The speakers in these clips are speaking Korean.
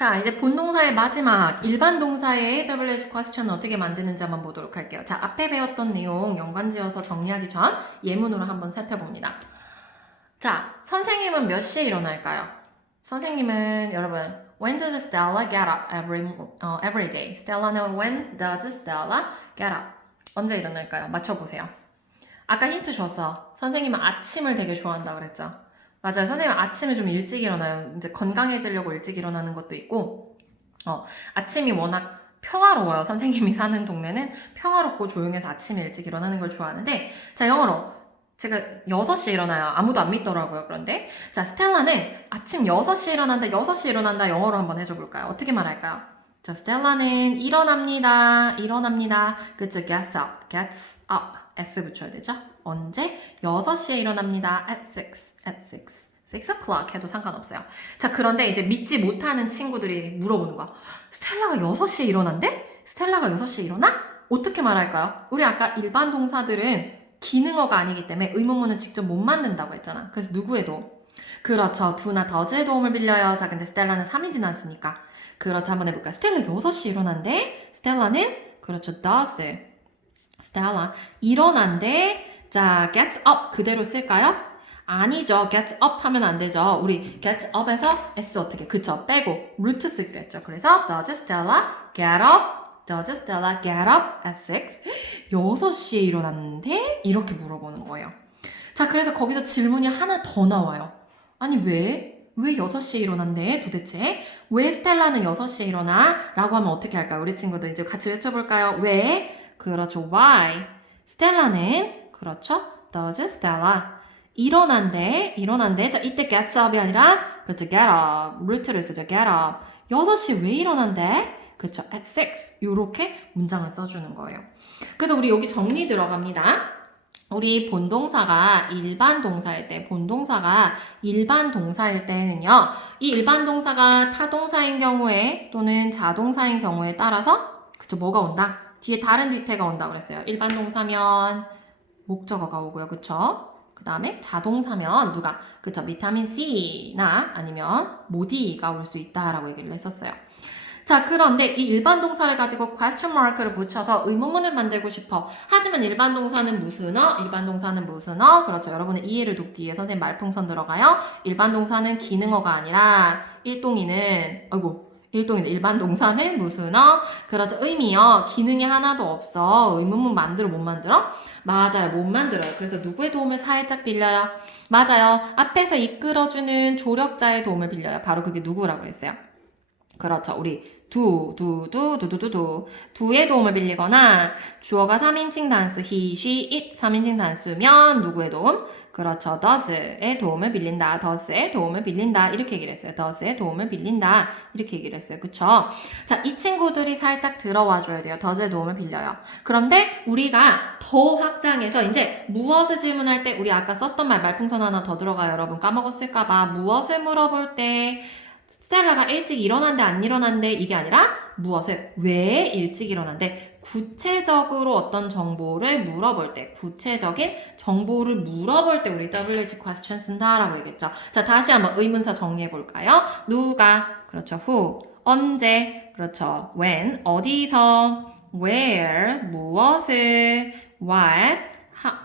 자, 이제 본동사의 마지막 일반 동사의 AWH 퀘스천은 어떻게 만드는지 한번 보도록 할게요. 자, 앞에 배웠던 내용 연관지어서 정리하기 전 예문으로 한번 살펴봅니다. 자, 선생님은 몇 시에 일어날까요? 선생님은 여러분 When does Stella get up every day? Stella는 when does Stella get up? 언제 일어날까요? 맞춰보세요. 아까 힌트 줬어. 선생님은 아침을 되게 좋아한다 그랬죠? 맞아요. 선생님은 아침에 좀 일찍 일어나요. 이제 건강해지려고 일찍 일어나는 것도 있고, 아침이 워낙 평화로워요. 선생님이 사는 동네는 평화롭고 조용해서 아침에 일찍 일어나는 걸 좋아하는데, 자, 영어로. 제가 6시에 일어나요. 아무도 안 믿더라고요. 그런데. 자, 스텔라는 아침 6시에 일어난다, 6시에 일어난다. 영어로 한번 해줘볼까요? 어떻게 말할까요? 자, 스텔라는 일어납니다. 그쵸? gets up. S 붙여야 되죠? 언제? 6시에 일어납니다. at 6 o'clock 해도 상관없어요. 자, 그런데 이제 믿지 못하는 친구들이 물어보는 거야. 스텔라가 6시에 일어난대? 스텔라가 6시에 일어나? 어떻게 말할까요? 우리 아까 일반 동사들은 기능어가 아니기 때문에 의문문은 직접 못 만든다고 했잖아. 그래서 누구의 도움? 그렇죠. do나 does의 도움을 빌려요. 자, 근데 스텔라는 3이 지났으니까. 그렇죠. 한번 해볼까요? 스텔라 6시에 일어난대? 스텔라는 그렇죠. does. 스텔라 일어난대. 자, gets up 그대로 쓸까요? 아니죠. gets up 하면 안 되죠. 우리 gets up에서 s 어떻게 그쵸? 빼고 루트 쓰기로 했죠. 그래서 does Stella get up? Does Stella get up at 6? 6시에 일어났는데? 이렇게 물어보는 거예요. 자, 그래서 거기서 질문이 하나 더 나와요. 아니 왜? 왜 6시에 일어난대? 도대체? 왜 스텔라는 6시에 일어나? 라고 하면 어떻게 할까요? 우리 친구들 이제 같이 외쳐볼까요? 왜? 그렇죠. Why? 스텔라는 그렇죠. Does Stella 일어난대. 자, 이때 gets up이 아니라 그렇죠. get up. 루트를 쓰죠. get up. 6시에 왜 일어난대? 그렇죠. at 6. 요렇게 문장을 써주는 거예요. 그래서 우리 여기 정리 들어갑니다. 우리 본동사가 일반 동사일 때는요, 이 일반 동사가 타동사인 경우에 또는 자동사인 경우에 따라서, 그쵸, 뭐가 온다? 뒤에 다른 뒤태가 온다 그랬어요. 일반 동사면 목적어가 오고요, 그쵸? 그 다음에 자동사면 누가? 그쵸, 비타민 C나 아니면 모디가 올 수 있다라고 얘기를 했었어요. 자, 그런데 이 일반 동사를 가지고 question mark를 붙여서 의문문을 만들고 싶어. 하지만 일반 동사는 무슨 어? 그렇죠. 여러분의 이해를 돕기 위해 선생님 말풍선 들어가요. 일반 동사는 기능어가 아니라 일반 동사는 무슨 어? 그렇죠. 의미요. 기능이 하나도 없어. 의문문 만들어 못 만들어? 맞아요. 못 만들어요. 그래서 누구의 도움을 살짝 빌려요? 맞아요. 앞에서 이끌어주는 조력자의 도움을 빌려요. 바로 그게 누구라고 그랬어요? 그렇죠. 우리 두의 도움을 빌리거나 주어가 3인칭 단수 he, she, it 3인칭 단수면 누구의 도움? 그렇죠. does의 도움을 빌린다. 이렇게 얘기를 했어요. does의 도움을 빌린다. 이렇게 얘기를 했어요. 그쵸? 자, 이 친구들이 살짝 들어와 줘야 돼요. does의 도움을 빌려요. 그런데 우리가 더 확장해서 이제 무엇을 질문할 때 우리 아까 썼던 말풍선 하나 더 들어가요. 여러분 까먹었을까봐 무엇을 물어볼 때 스텔라가 일찍 일어난대 안 일어난대 이게 아니라 무엇을 왜 일찍 일어난대 구체적으로 어떤 정보를 물어볼 때 구체적인 정보를 물어볼 때 우리 WH question 쓴다라고 얘기했죠. 자, 다시 한번 의문사 정리해 볼까요? 누가 그렇죠. who 언제 그렇죠. when 어디서 where 무엇을 what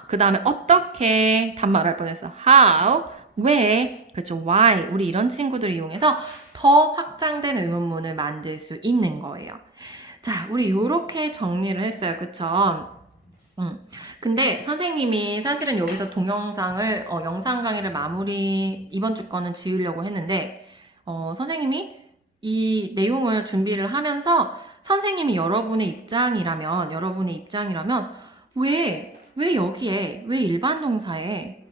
그 다음에 어떻게 단말할 뻔했어. how 왜 그렇죠. why 우리 이런 친구들을 이용해서 더 확장된 의문문을 만들 수 있는 거예요. 자, 우리 요렇게 정리를 했어요. 그쵸? 근데 선생님이 사실은 여기서 동영상을 영상 강의를 마무리 이번 주 거는 지으려고 했는데 선생님이 이 내용을 준비를 하면서 선생님이 여러분의 입장이라면 왜 여기에 왜 일반 동사에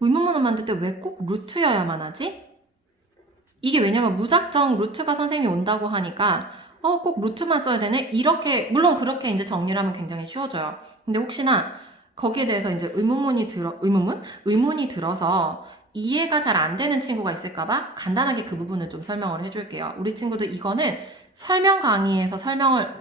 의문문을 만들 때 왜 꼭 루트여야만 하지? 이게 왜냐면 무작정 루트가 선생님이 온다고 하니까 꼭 루트만 써야 되네? 이렇게 물론 그렇게 이제 정리를 하면 굉장히 쉬워져요. 근데 혹시나 거기에 대해서 이제 의문이 들어서 이해가 잘 안 되는 친구가 있을까봐 간단하게 그 부분을 좀 설명을 해줄게요. 우리 친구들 이거는 설명 강의에서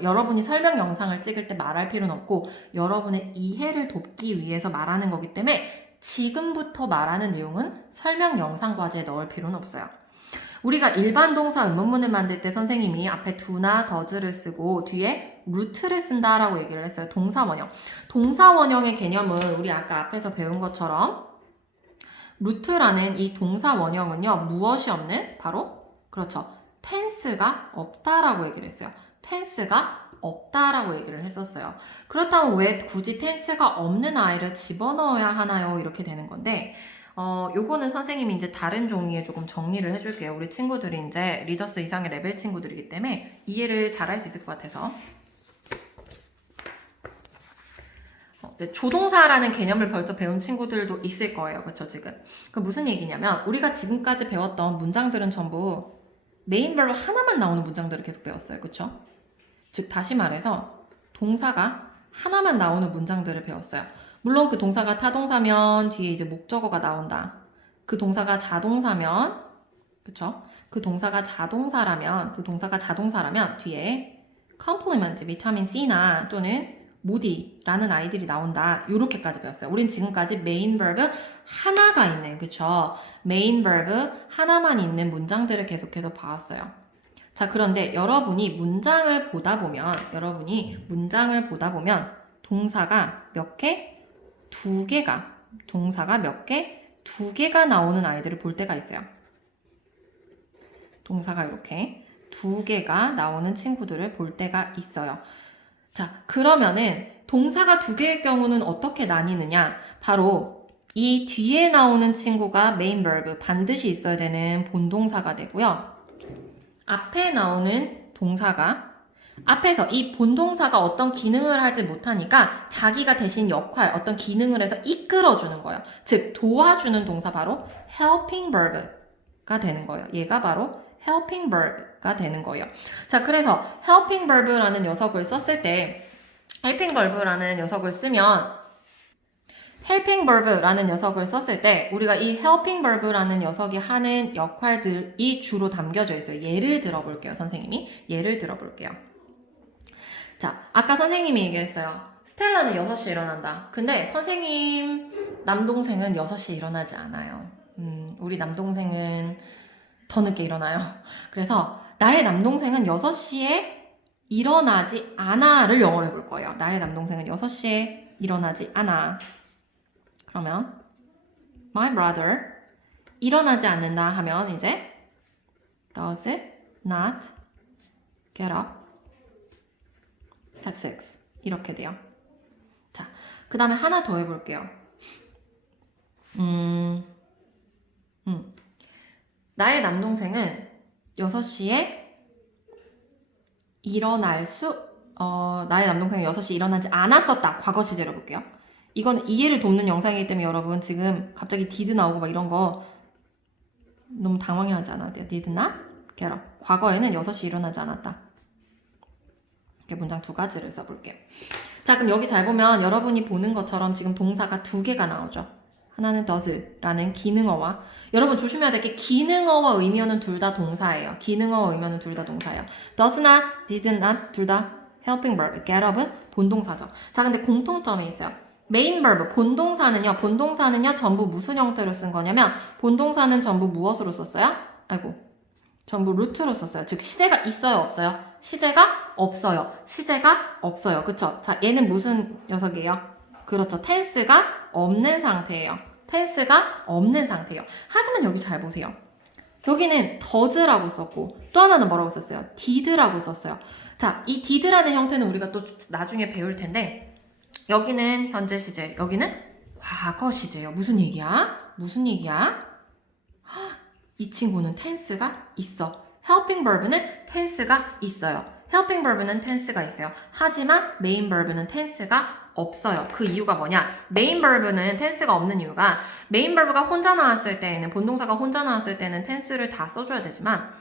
여러분이 설명 영상을 찍을 때 말할 필요는 없고 여러분의 이해를 돕기 위해서 말하는 거기 때문에 지금부터 말하는 내용은 설명 영상 과제에 넣을 필요는 없어요. 우리가 일반 동사 의문문을 만들 때 선생님이 앞에 do나 does를 쓰고 뒤에 root를 쓴다라고 얘기를 했어요. 동사 원형. 동사 원형의 개념은 우리 아까 앞에서 배운 것처럼 root라는 이 동사 원형은요. 무엇이 없는? 바로 그렇죠. tense가 없다라고 얘기를 했어요. tense가 없다라고 얘기를 했었어요. 그렇다면 왜 굳이 tense가 없는 아이를 집어넣어야 하나요? 이렇게 되는 건데 요거는 선생님이 이제 다른 종이에 조금 정리를 해줄게요. 우리 친구들이 이제 리더스 이상의 레벨 친구들이기 때문에 이해를 잘할 수 있을 것 같아서. 조동사라는 개념을 벌써 배운 친구들도 있을 거예요. 그쵸, 지금. 그 무슨 얘기냐면, 우리가 지금까지 배웠던 문장들은 전부 메인 verb 하나만 나오는 문장들을 계속 배웠어요. 그쵸? 즉, 다시 말해서, 동사가 하나만 나오는 문장들을 배웠어요. 물론 그 동사가 타동사면 뒤에 이제 목적어가 나온다. 그 동사가 자동사면, 그쵸? 그 동사가 자동사라면 뒤에 complement, 비타민 C나 또는 모디라는 아이들이 나온다. 요렇게까지 배웠어요. 우린 지금까지 메인 verb 하나가 있는, 그쵸? 메인 verb 하나만 있는 문장들을 계속해서 봐왔어요. 자, 그런데 여러분이 문장을 보다 보면 동사가 몇 개? 두 개가 나오는 아이들을 볼 때가 있어요. 동사가 이렇게 두 개가 나오는 친구들을 볼 때가 있어요. 자, 그러면은 동사가 두 개일 경우는 어떻게 나뉘느냐? 바로 이 뒤에 나오는 친구가 메인 verb 반드시 있어야 되는 본동사가 되고요. 앞에 나오는 동사가 앞에서 이 본동사가 어떤 기능을 하지 못하니까 자기가 대신 역할, 어떤 기능을 해서 이끌어주는 거예요. 즉, 도와주는 동사 바로 helping verb가 되는 거예요. 얘가 바로 helping verb가 되는 거예요. 자, 그래서 helping verb라는 녀석을 썼을 때 helping verb라는 녀석을 썼을 때 우리가 이 helping verb라는 녀석이 하는 역할들이 주로 담겨져 있어요. 예를 들어볼게요, 선생님이. 예를 들어볼게요. 자, 아까 선생님이 얘기했어요. 스텔라는 6시에 일어난다. 근데 선생님 남동생은 6시에 일어나지 않아요. 우리 남동생은 더 늦게 일어나요. 그래서 나의 남동생은 6시에 일어나지 않아를 영어로 해볼 거예요. 나의 남동생은 6시에 일어나지 않아. 그러면 my brother 일어나지 않는다 하면 이제 does not get up at 6 이렇게 돼요. 자, 그 다음에 하나 더 해볼게요. 나의 남동생은 6시에 나의 남동생은 6시에 일어나지 않았었다. 과거 시제로 볼게요. 이건 이해를 돕는 영상이기 때문에 여러분 지금 갑자기 did 나오고 막 이런 거 너무 당황해하지 않아도 돼요. did not get up. 과거에는 6시에 일어나지 않았다. 이렇게 문장 두 가지를 써볼게요. 자, 그럼 여기 잘 보면 여러분이 보는 것처럼 지금 동사가 두 개가 나오죠. 하나는 does라는 기능어와 여러분 조심해야 될 게 기능어와 의미어는 둘 다 동사예요. 기능어와 의미어는 둘 다 동사예요. does not, did not 둘 다 helping verb. get up은 본동사죠. 자, 근데 공통점이 있어요. 메인 verb, 본동사는요 전부 무슨 형태로 쓴 거냐면 본동사는 전부 무엇으로 썼어요? 전부 루트로 썼어요. 즉 시제가 있어요, 없어요? 시제가 없어요. 그쵸? 자, 얘는 무슨 녀석이에요? 그렇죠. 텐스가 없는 상태예요. 하지만 여기 잘 보세요. 여기는 does라고 썼고 또 하나는 뭐라고 썼어요? did라고 썼어요. 자, 이 did라는 형태는 우리가 또 나중에 배울 텐데 여기는 현재 시제, 여기는 과거 시제예요. 무슨 얘기야? 이 친구는 텐스가 있어. helping verb는 텐스가 있어요. 하지만 main verb는 텐스가 없어요. 그 이유가 뭐냐? 메인 verb는 텐스가 없는 이유가 메인 verb가 혼자 나왔을 때에는 본동사가 혼자 나왔을 때는 텐스를 다 써줘야 되지만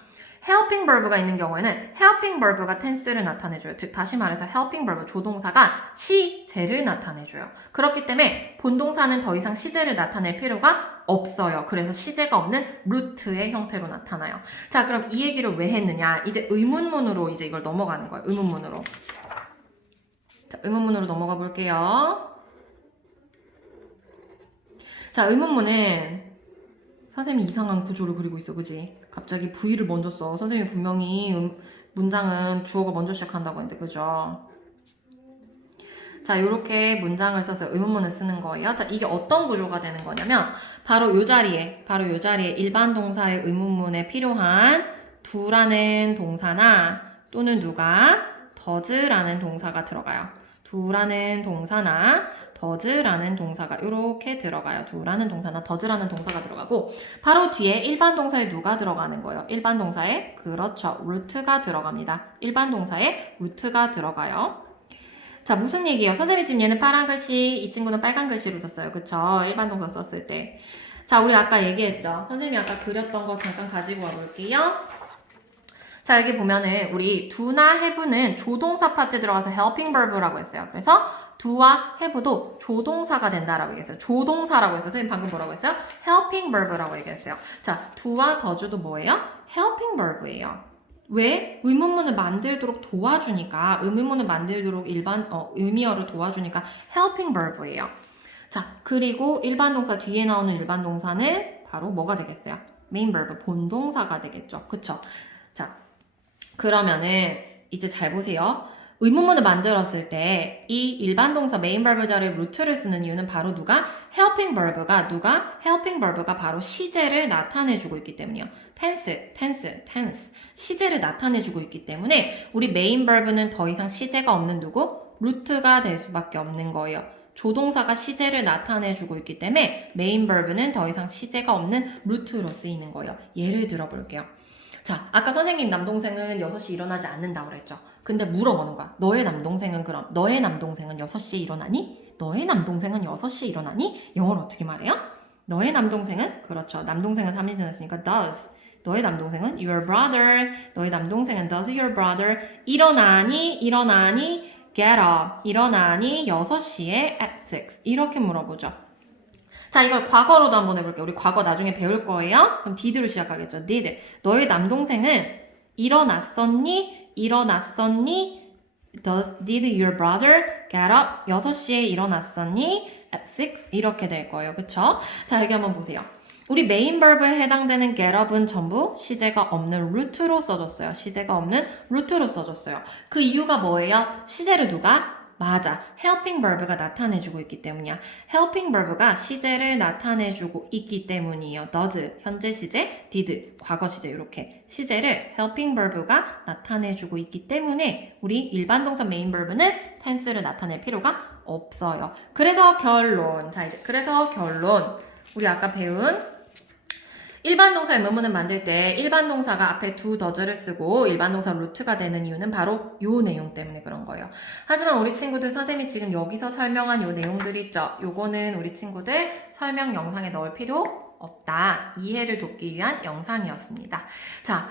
helping verb가 있는 경우에는 helping verb가 tense를 나타내줘요. 즉 다시 말해서 helping verb 조동사가 시제를 나타내줘요. 그렇기 때문에 본동사는 더 이상 시제를 나타낼 필요가 없어요. 그래서 시제가 없는 루트의 형태로 나타나요. 자, 그럼 이 얘기를 왜 했느냐? 이제 의문문으로 이제 이걸 넘어가는 거예요. 의문문으로. 자, 의문문으로 넘어가 볼게요. 자, 의문문은 선생님이 이상한 구조를 그리고 있어, 그지? 갑자기 V를 먼저 써. 선생님이 분명히 문장은 주어가 먼저 시작한다고 했는데, 그죠? 자, 요렇게 문장을 써서 의문문을 쓰는 거예요. 자, 이게 어떤 구조가 되는 거냐면, 바로 요 자리에 일반 동사의 의문문에 필요한 do라는 동사나 또는 누가 does라는 동사가 들어가요. do라는 동사나 does라는 동사가 이렇게 들어가요. do라는 동사나 does라는 동사가 들어가고 바로 뒤에 일반 동사에 누가 들어가는 거예요. 일반 동사에 그렇죠. root가 들어갑니다. 일반 동사에 root가 들어가요. 자, 무슨 얘기예요? 선생님이 지금 얘는 파란 글씨, 이 친구는 빨간 글씨로 썼어요. 그쵸? 일반 동사 썼을 때. 자, 우리 아까 얘기했죠? 선생님이 아까 그렸던 거 잠깐 가지고 와볼게요. 자, 여기 보면은 우리 do나 have는 조동사 파트 들어가서 helping verb라고 했어요. 그래서 do와 have도 조동사가 된다라고 얘기했어요. 조동사라고 했어요. 선생님 방금 뭐라고 했어요? helping verb라고 얘기했어요. 자, do와 does도 뭐예요? helping verb예요. 왜? 의문문을 만들도록 도와주니까, 의문문을 만들도록 의미어를 도와주니까 helping verb예요. 자, 그리고 일반 동사 뒤에 나오는 일반 동사는 바로 뭐가 되겠어요? main verb, 본동사가 되겠죠. 그쵸? 자, 그러면은 이제 잘 보세요. 의문문을 만들었을 때 이 일반 동사 메인 verb 자리에 root를 쓰는 이유는 바로 helping verb가 바로 시제를 나타내주고 있기 때문이에요. tense. 시제를 나타내주고 있기 때문에 우리 메인 verb는 더 이상 시제가 없는 root가 될 수밖에 없는 거예요. 조동사가 시제를 나타내주고 있기 때문에 메인 verb는 더 이상 시제가 없는 root로 쓰이는 거예요. 예를 들어 볼게요. 자, 아까 선생님 남동생은 6시 일어나지 않는다고 그랬죠. 근데 물어보는 거야. 너의 남동생은 6시에 일어나니? 너의 남동생은 6시에 일어나니? 영어로 어떻게 말해요? 너의 남동생은? 그렇죠. 남동생은 3인 지났으니까 does. 너의 남동생은 your brother. 너의 남동생은 does your brother. 일어나니? get up. 일어나니? 6시에 at 6. 이렇게 물어보죠. 자, 이걸 과거로도 한번 해볼게요. 우리 과거 나중에 배울 거예요. 그럼 did로 시작하겠죠. did. 너의 남동생은 일어났었니? Did your brother get up? 6시에 일어났었니? At 6? 이렇게 될 거예요. 그쵸? 자, 여기 한번 보세요. 우리 메인 verb에 해당되는 get up은 전부 시제가 없는 root로 써줬어요. 그 이유가 뭐예요? 시제를 누가? 맞아. helping verb가 나타내주고 있기 때문이야. helping verb가 시제를 나타내주고 있기 때문이에요. does, 현재 시제, did, 과거 시제 이렇게 시제를 helping verb가 나타내주고 있기 때문에 우리 일반 동사 main verb는 tense를 나타낼 필요가 없어요. 그래서 결론. 우리 아까 배운 일반 동사 의문문을 만들 때 일반 동사가 앞에 do, does를 쓰고 일반 동사 root가 되는 이유는 바로 요 내용 때문에 그런 거예요. 하지만 우리 친구들 선생님이 지금 여기서 설명한 요 내용들이 있죠. 요거는 우리 친구들 설명 영상에 넣을 필요 없다. 이해를 돕기 위한 영상이었습니다. 자,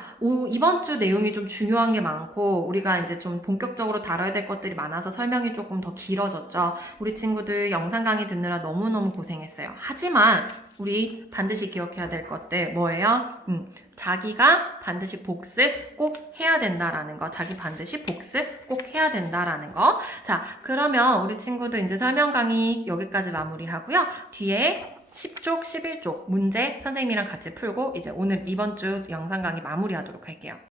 이번 주 내용이 좀 중요한 게 많고 우리가 이제 좀 본격적으로 다뤄야 될 것들이 많아서 설명이 조금 더 길어졌죠. 우리 친구들 영상 강의 듣느라 너무너무 고생했어요. 하지만 우리 반드시 기억해야 될 것들 뭐예요? 자기가 반드시 복습 꼭 해야 된다라는 거. 자기 반드시 복습 꼭 해야 된다라는 거. 자, 그러면 우리 친구들 이제 설명 강의 여기까지 마무리하고요. 뒤에 10쪽, 11쪽 문제 선생님이랑 같이 풀고 이제 이번 주 영상 강의 마무리하도록 할게요.